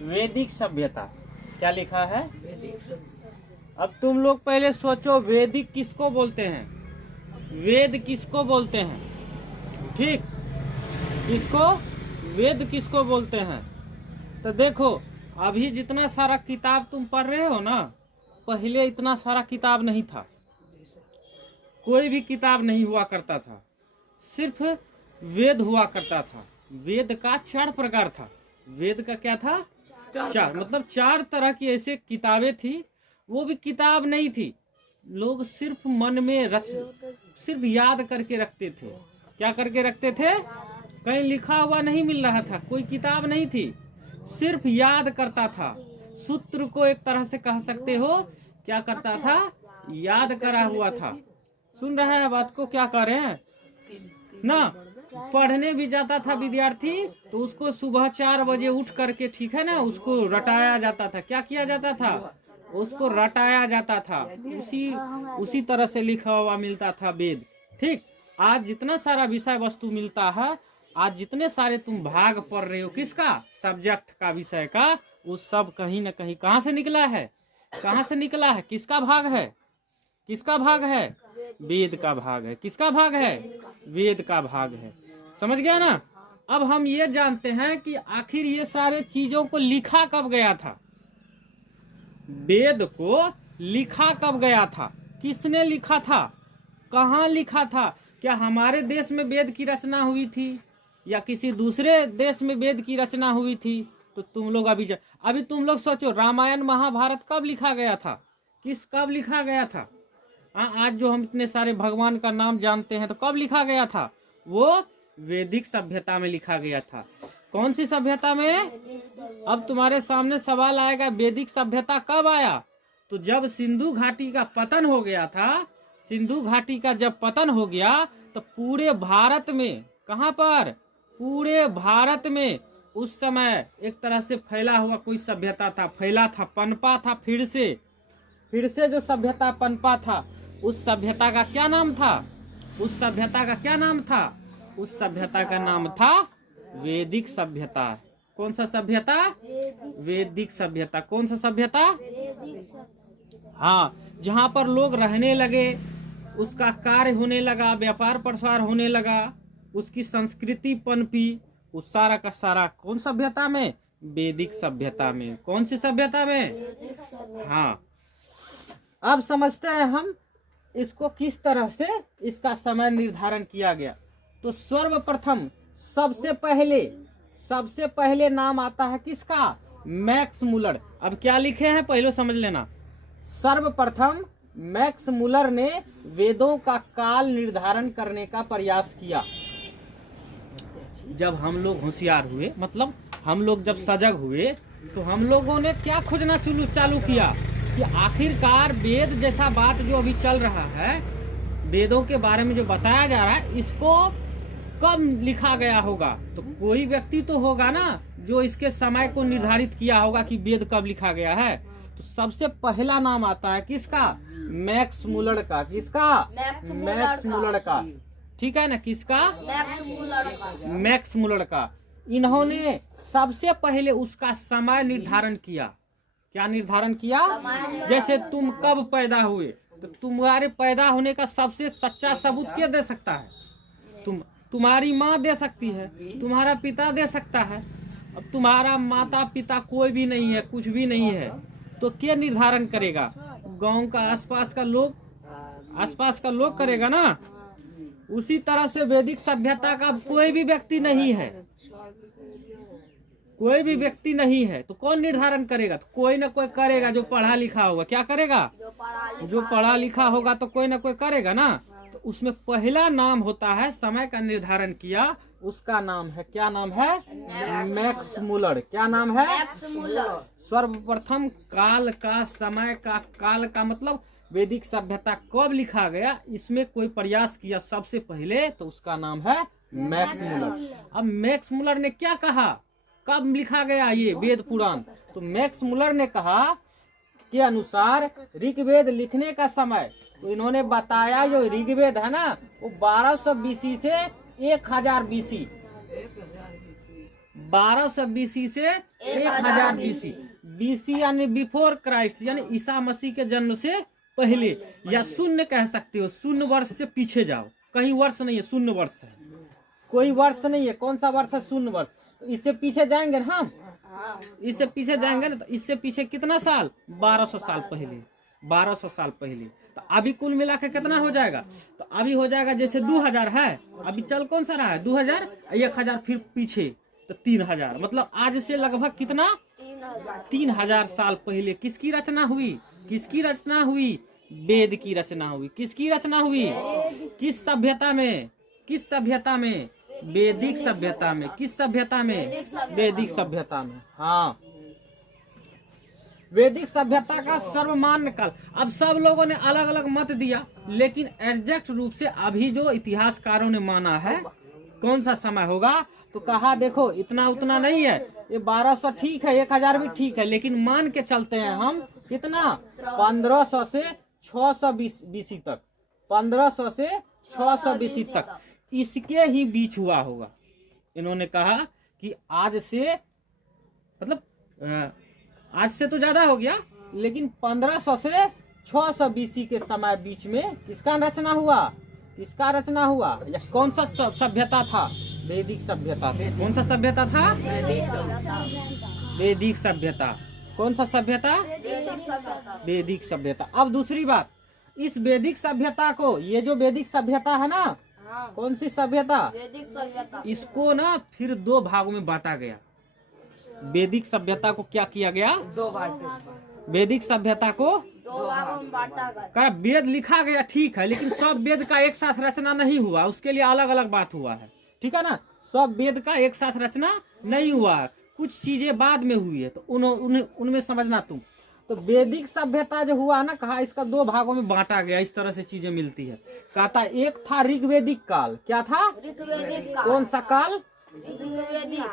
वैदिक सभ्यता। क्या लिखा है? अब तुम लोग पहले सोचो, वैदिक किसको बोलते हैं? वेद किसको बोलते हैं? ठीक, किसको? वेद किसको बोलते हैं? तो देखो, अभी जितना सारा किताब तुम पढ़ रहे हो ना, पहले इतना सारा किताब नहीं था। कोई भी किताब नहीं हुआ करता था, सिर्फ वेद हुआ करता था। वेद का 4 प्रकार था। वेद का क्या था? 4, मतलब 4 तरह की ऐसे किताबें थी। वो भी किताब नहीं थी, लोग सिर्फ मन में सिर्फ याद करके रखते थे। क्या करके रखते थे? कहीं लिखा हुआ नहीं मिल रहा था, कोई किताब नहीं थी, सिर्फ याद करता था। सूत्र को एक तरह से कह सकते हो, क्या करता था? याद करा हुआ था। सुन रहा है बात को? क्या कह रहे हैं ना? पढ़ने भी जाता था विद्यार्थी, तो उसको सुबह 4 बजे उठ करके, ठीक है ना, उसको रटाया जाता था। क्या किया जाता था? उसको रटाया जाता था। उसी तरह से लिखा हुआ मिलता था वेद। ठीक, आज जितना सारा विषय वस्तु मिलता है, आज जितने सारे तुम भाग पढ़ रहे हो, किसका? सब्जेक्ट का, विषय का, वो सब कहीं ना कहीं कहाँ से निकला है? कहाँ से निकला है? किसका भाग है? किसका भाग है? वेद का भाग है। किसका भाग है? वेद का भाग है। समझ गया ना? अब हम ये जानते हैं कि आखिर ये सारे चीजों को लिखा कब गया था? वेद को लिखा कब गया था? किसने लिखा था? कहाँ लिखा था? क्या हमारे देश में वेद की रचना हुई थी, या किसी दूसरे देश में वेद की रचना हुई थी? तो तुम लोग अभी तुम लोग सोचो, रामायण महाभारत कब लिखा गया था? कब लिखा गया था? आज जो हम इतने सारे भगवान का नाम जानते हैं, तो कब लिखा गया था? वो वैदिक सभ्यता में लिखा गया था। कौन सी सभ्यता में? अब तुम्हारे सामने सवाल आएगा, वैदिक सभ्यता कब आया? तो जब सिंधु घाटी का पतन हो गया था। सिंधु घाटी का जब पतन हो गया, तो पूरे भारत में, कहां पर? पूरे भारत में उस समय एक तरह से फैला हुआ कोई सभ्यता था, फैला था, पनपा था। फिर से जो सभ्यता पनपा था, उस सभ्यता का क्या नाम था? उस सभ्यता का क्या नाम था? उस सभ्यता का नाम था वैदिक सभ्यता। कौन सा सभ्यता? वैदिक सभ्यता। कौन सा सभ्यता? हाँ, जहाँ पर लोग रहने लगे, उसका कार्य होने लगा, व्यापार प्रसार होने लगा, उसकी संस्कृति पनपी, उस सारा का सारा कौन सभ्यता में? वैदिक सभ्यता में। कौन सी सभ्यता में? हाँ, अब समझते हैं हम इसको किस तरह से इसका समय निर्धारण किया गया। तो सर्वप्रथम सबसे पहले नाम आता है किसका? Max Muller. अब क्या लिखे हैं पहले समझ लेना। सर्वप्रथम मैक्स मुलर ने वेदों का काल निर्धारण करने का प्रयास किया। जब हम लोग होशियार हुए, मतलब हम लोग जब सजग हुए, तो हम लोगों ने क्या खोजना चालू किया कि आखिरकार वेद जैसा बात जो अभी चल रहा है, वेदों के बारे में जो बताया जा रहा है, इसको कब लिखा गया होगा? तो कोई व्यक्ति तो होगा ना जो इसके समय को निर्धारित किया होगा कि वेद कब लिखा गया है। तो सबसे पहला नाम आता है किसका? मैक्स मुलर का। किसका? मैक्स मुलर का। ठीक है ना? किसका? मैक्स मुलर का। इन्होंने सबसे पहले उसका समय निर्धारण किया। क्या निर्धारण किया? जैसे तुम कब पैदा हुए, तो तुम्हारे पैदा होने का सबसे सच्चा सबूत क्या दे सकता है? तुम्हारी माँ दे सकती है, तुम्हारा पिता दे सकता है। अब तुम्हारा माता पिता कोई भी नहीं है, कुछ भी नहीं है, तो क्या निर्धारण करेगा? गांव का आसपास का लोग करेगा ना। उसी तरह से वैदिक सभ्यता का कोई भी व्यक्ति नहीं है, कोई भी व्यक्ति नहीं है, तो कौन निर्धारण करेगा? तो कोई ना कोई करेगा जो पढ़ा लिखा होगा। क्या करेगा? जो पढ़ा लिखा होगा तो कोई ना कोई करेगा ना। तो उसमें पहला नाम होता है, समय का निर्धारण किया, उसका नाम है, क्या नाम है? Max Muller. क्या नाम है? सर्वप्रथम काल का, समय का, काल का मतलब वैदिक सभ्यता कब लिखा गया, इसमें कोई प्रयास किया सबसे पहले, तो उसका नाम है मैक्स मुलर। अब मैक्स मुलर ने क्या कहा, कब लिखा गया ये वेद पुराण? तो मैक्स मुलर ने कहा के अनुसार ऋग्वेद लिखने का समय, तो इन्होंने बताया जो ऋग्वेद है ना, वो 1200 BC से 1000 BC, 1200 BC से 1000 BC। BC यानी बिफोर क्राइस्ट, यानी ईसा मसीह के जन्म से पहले, या शून्य कह सकते हो, शून्य वर्ष से पीछे जाओ। कहीं वर्ष नहीं है, शून्य वर्ष है, कोई वर्ष नहीं है। कौन सा वर्ष है? शून्य वर्ष। तो इससे पीछे जाएंगे ना हम, इससे पीछे जाएंगे ना, तो इससे पीछे कितना साल? 1200 साल पहले, 1200 साल पहले। तो अभी कुल मिला के कितना हो जाएगा? तो अभी हो जाएगा जैसे 2000 है, अभी चल कौन सा रहा है? 2000, 1000 फिर पीछे तो 3000, मतलब आज से लगभग कितना? 3000 साल पहले किसकी रचना हुई? किसकी रचना हुई? वेद की रचना हुई। किसकी रचना हुई? किस सभ्यता में? किस सभ्यता में? वैदिक सभ्यता में। किस सभ्यता में? वैदिक सभ्यता में। हाँ, वैदिक सभ्यता का सर्वमान्य काल। अब सब लोगों ने अलग अलग मत दिया, लेकिन एग्जैक्ट रूप से अभी जो इतिहासकारों ने माना है कौन सा समय होगा, तो कहा देखो इतना उतना नहीं है, ये 1200 ठीक है, 1000 भी ठीक है, लेकिन मान के चलते हैं हम कितना? 1500 से 600 BC तक, 1500 से 600 BC तक, इसके ही बीच हुआ होगा। इन्होंने कहा कि आज से, मतलब आज से तो ज्यादा हो गया, लेकिन 1500 से 600 BC के समय बीच में किसका रचना हुआ? किसका रचना हुआ? या कौन सा सभ्यता था? वैदिक सभ्यता। कौन सा सभ्यता था? वैदिक सभ्यता। कौन सा सभ्यता? वैदिक सभ्यता। अब दूसरी बात, इस वैदिक सभ्यता को, ये जो वैदिक सभ्यता है ना, कौन सी सभ्यता? वैदिक सभ्यता। इसको ना फिर 2 भागों में बांटा गया। वैदिक सभ्यता को क्या किया गया? 2 भाग। वैदिक सभ्यता को 2 भागों में बांटा गया। वेद लिखा गया ठीक है, लेकिन सब वेद का एक साथ रचना नहीं हुआ, उसके लिए अलग अलग बात हुआ है, ठीक है ना। सब वेद का एक साथ रचना नहीं हुआ, कुछ चीजें बाद में हुई है, तो उनमें समझना तुम। तो वैदिक सभ्यता जो हुआ ना, कहा इसका 2 भागों में बांटा गया, इस तरह से चीजें मिलती है। कहता एक था ऋग्वेदिक काल। क्या था? ऋग्वेदिक काल। कौन सा काल? ऋग्वेदिक।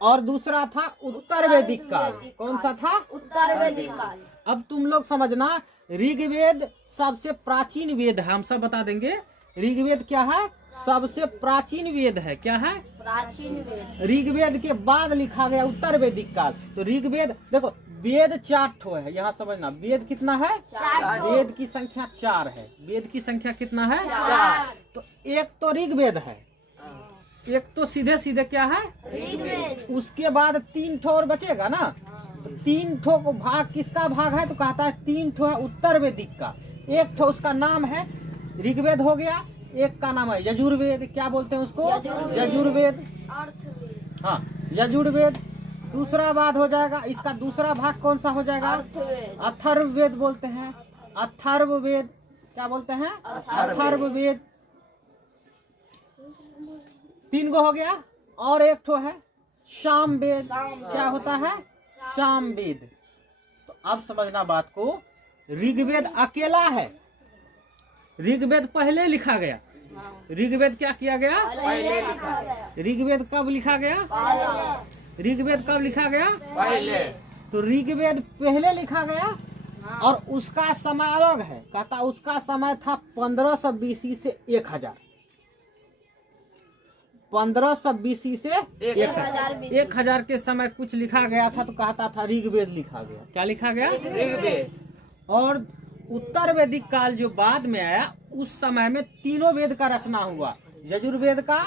और दूसरा था उत्तर वैदिक काल। कौन सा था? उत्तर वैदिक काल। अब तुम लोग समझना, ऋग्वेद सबसे प्राचीन वेद है, हम सब बता देंगे। ऋग्वेद क्या है? सबसे प्राचीन वेद है। क्या है? प्राचीन वेद। ऋग्वेद के बाद लिखा गया उत्तर वैदिक काल। तो ऋग्वेद देखो, वेद 4 ठो है, यहाँ समझना। वेद कितना है? 4। वेद की संख्या 4 है। वेद की संख्या कितना है? 4। तो एक तो ऋग्वेद है, एक तो सीधे सीधे क्या है? ऋग्वेद। उसके बाद 3 ठो और बचेगा ना, तो 3 ठो को भाग किसका भाग है? तो कहता है 3 ठो है उत्तर वैदिक का, एक ठो उसका नाम है ऋग्वेद हो गया, एक का नाम है यजुर्वेद। क्या बोलते हैं उसको? यजुर्वेद। हाँ, यजुर्वेद। दूसरा बाद हो जाएगा, इसका दूसरा भाग कौन सा हो जाएगा? अथर्ववेद बोलते हैं। अथर्ववेद। क्या बोलते हैं? अथर्ववेद। 3 गो हो गया, और एक ठो है सामवेद। क्या होता है? सामवेद। तो अब समझना बात को, ऋग्वेद अकेला है। ऋग्वेद पहले लिखा गया। ऋग्वेद क्या किया गया? पहले लिखा गया। ऋग्वेद कब लिखा गया? ऋग्वेद कब लिखा गया? पहले। तो ऋग्वेद पहले लिखा गया, और उसका समय अलग है। कहता उसका समय था 1500 BC से 1000। 1500 BC से 1000 के समय कुछ लिखा गया था, तो कहता था ऋग्वेद लिखा गया। क्या लिखा गया? ऋग्वेद। और उत्तर वैदिक काल जो बाद में आया, उस समय में 3 वेद का रचना हुआ। यजुर्वेद का,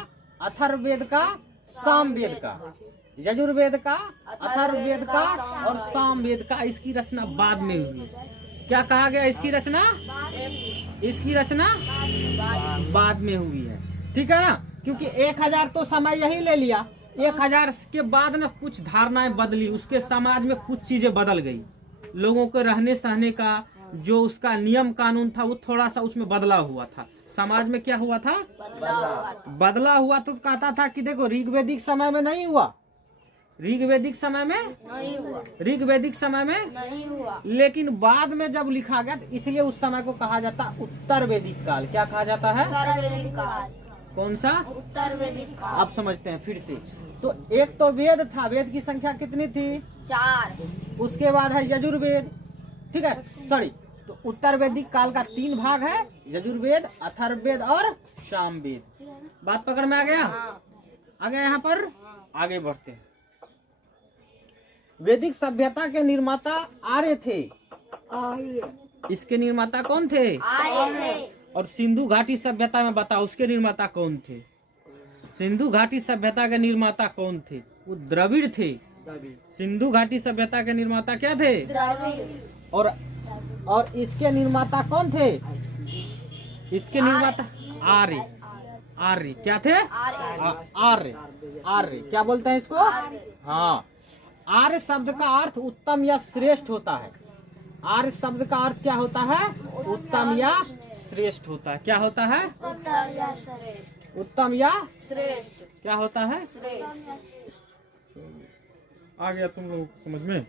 अथर्ववेद का, सामवेद का। यजुर्वेद का, अथर्ववेद का और सामवेद का, इसकी रचना बाद में हुई। क्या कहा गया? इसकी रचना, इसकी रचना बाद में हुई है, ठीक है ना। क्योंकि 1000 तो समय यही ले लिया, 1000 के बाद ना कुछ धारणाएं बदली, उसके समाज में कुछ चीजें बदल गई। लोगों को रहने सहने का जो उसका नियम कानून था, वो थोड़ा सा उसमें बदलाव हुआ था। समाज में क्या हुआ था? बदलाव हुआ। तो कहता था कि देखो, ऋग्वेदिक समय में नहीं हुआ, ऋग्वेदिक समय में नहीं हुआ, ऋग्वेदिक समय में नहीं हुआ, लेकिन बाद में जब लिखा गया, तो इसलिए उस समय को कहा जाता उत्तर वैदिक काल। क्या कहा जाता है? उत्तर वैदिक काल। कौन सा? उत्तर वैदिक काल। आप समझते हैं फिर से। तो एक तो वेद था, वेद की संख्या कितनी थी? 4। उसके बाद है यजुर्वेद, ठीक है, सॉरी। तो उत्तर वैदिक काल का 3 भाग है, यजुर्वेद, अथर्ववेद और सामवेद। बात पकड़ में आ गया? आ गया यहाँ पर? आगे बढ़ते हैं। वैदिक सभ्यता के निर्माता आर्य थे। इसके निर्माता कौन थे? आर्य थे। और सिंधु घाटी सभ्यता में बताओ उसके निर्माता कौन थे? सिंधु घाटी सभ्यता के निर्माता कौन थे? वो द्रविड़ थे। सिंधु घाटी सभ्यता के निर्माता क्या थे? द्रविड़। और इसके निर्माता कौन थे? इसके निर्माता आर्य। आर्य क्या थे? आर्य। आर्य क्या बोलते हैं इसको? हाँ, आर्य शब्द का अर्थ उत्तम या श्रेष्ठ होता है। आर्य शब्द का अर्थ क्या होता है? उत्तम या श्रेष्ठ होता है। क्या होता है? उत्तम या श्रेष्ठ। क्या होता है? श्रेष्ठ। आ गया तुम लोग समझ में?